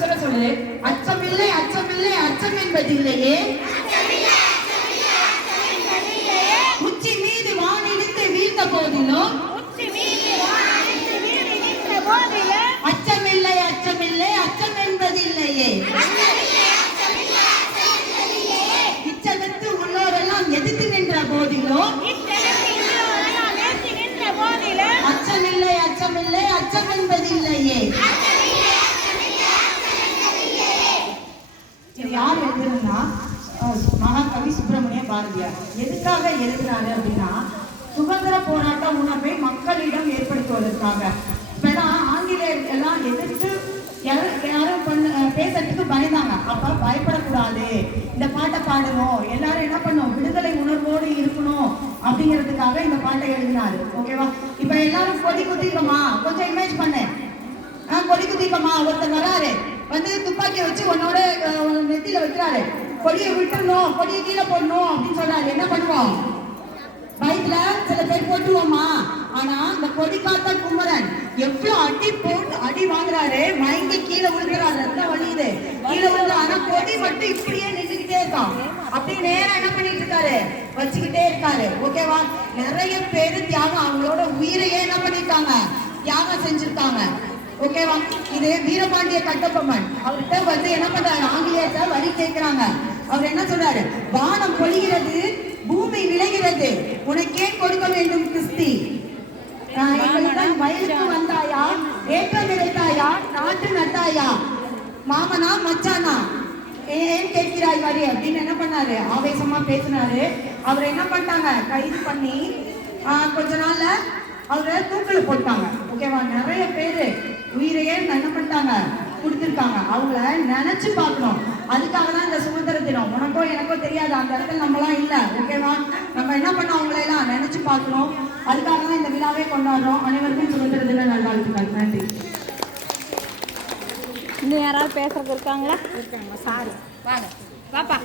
சொல்ல சொல்லு. அச்சமில்லை அச்சமில்லை அச்சம் என்பதில்லையே, உச்சி மீது வானிடித்து வீழ்ந்த போதிலும் அச்சமில்லை அச்சமில்லை அச்சம் என்பதில்லையே. இச்சகத்து உள்ளோரெல்லாம் எதிர்த்து நின்ற போதிலும் அச்சமில்லை அச்சமில்லை அச்சம் என்பதில்லையே. இது யார் எழுதுனா? மகாகவி சுப்பிரமணிய பாரதியார். எதுக்காக எழுதினாரு அப்படின்னா, சுதந்திர போராட்ட உணர்வை மக்களிடம் ஏற்படுத்துவதற்காக. இப்பெல்லாம் ஆங்கிலேயர் எல்லாம் எதிர்த்து யாரும் பேசுறதுக்கு பயந்தாங்க. அப்ப பயப்படக்கூடாது, இந்த பாட்டை பாடணும், எல்லாரும் என்ன பண்ணும், விடுதலை உணர்வோடு இருக்கணும் அப்படிங்கிறதுக்காக இந்த பாட்டை எழுதினாரு. ஓகேவா? இப்ப எல்லாரும் கொடி குத்திக்கமா, கொஞ்சம் இமேஜ் பண்ணு. கொடி குத்திக்கமா, ஒருத்தர் வராரு, வந்து துப்பாக்கி வச்சு உன்னோட நெத்தியில வைக்கிறாரு, கொடியை விட்டுறணும், கொடியை கீழே போடணும் அப்படின்னு சொல்றாரு. என்ன பண்ணுவோம்? பயத்துல சில பேர் போட்டுருவோமா? ஆனா இந்த கொடி காத்த குமரன் எவ்வளவு அடி போட்டு அடி வாங்குறாரு, மயங்கி கீழே விழுகிறாரு, ரத்தம் வலியுது, கீழே விழுந்து. ஆனா கொடி மட்டும் இப்படியே நின்றுகிட்டே இருக்கான். அப்படியே நேரம் என்ன பண்ணிட்டு இருக்காரு, வச்சுக்கிட்டே இருக்காரு. ஓகேவா? நிறைய பேரு தியாகம், அவங்களோட உயிரையே என்ன பண்ணிருக்காங்க, தியாகம் செஞ்சிருக்காங்க. ஓகேவா? இது வீரபாண்டிய கட்டபொம்மன். அவர்கிட்ட வந்து என்ன பண்றாரு, ஆங்கிலேயத்தை வரி கேட்கிறாங்க. அவர் என்ன சொல்றாரு, வானம் பொழிகிறது, பூமி விளைகிறது, உனக்கே கொடுக்க வேண்டும் கிறிஸ்தி. வயலுக்கு வந்தாயா, ஏற்றம் விளைத்தாயா, நாட்டு நட்டாயா, மாமனா மச்சானா, ஏன் கேட்கிறாய் வரி அப்படின்னு என்ன பண்ணாரு, ஆவேசமா பேசினாரு. அவர் என்ன பண்ணாங்க, கைது பண்ணி கொஞ்ச நாள்ல அவரை தூக்கல போட்டாங்க. ஓகேவா? நிறைய பேரு உயிரையே என்ன பண்ணிட்டாங்க, கொடுத்துருக்காங்க. அவங்கள நினைச்சு பார்க்கணும். அதுக்காக தான் இந்த சுதந்திர தினம். உனக்கோ எனக்கோ தெரியாது, அந்த இடத்துல நம்மளாம் இல்லை. ஓகேவா? நம்ம என்ன பண்ணோம், அவங்களெல்லாம் நினைச்சு பார்க்கணும். அதுக்காக தான் இந்த விழாவே கொண்டாடுறோம். அனைவருக்கும் சுதந்திர தின நல்வாழ்த்துக்கள். நன்றி. இன்னும் யாராவது பேசுறது இருக்காங்களா? இருக்காங்க. சாரி, வாங்க பாப்பா.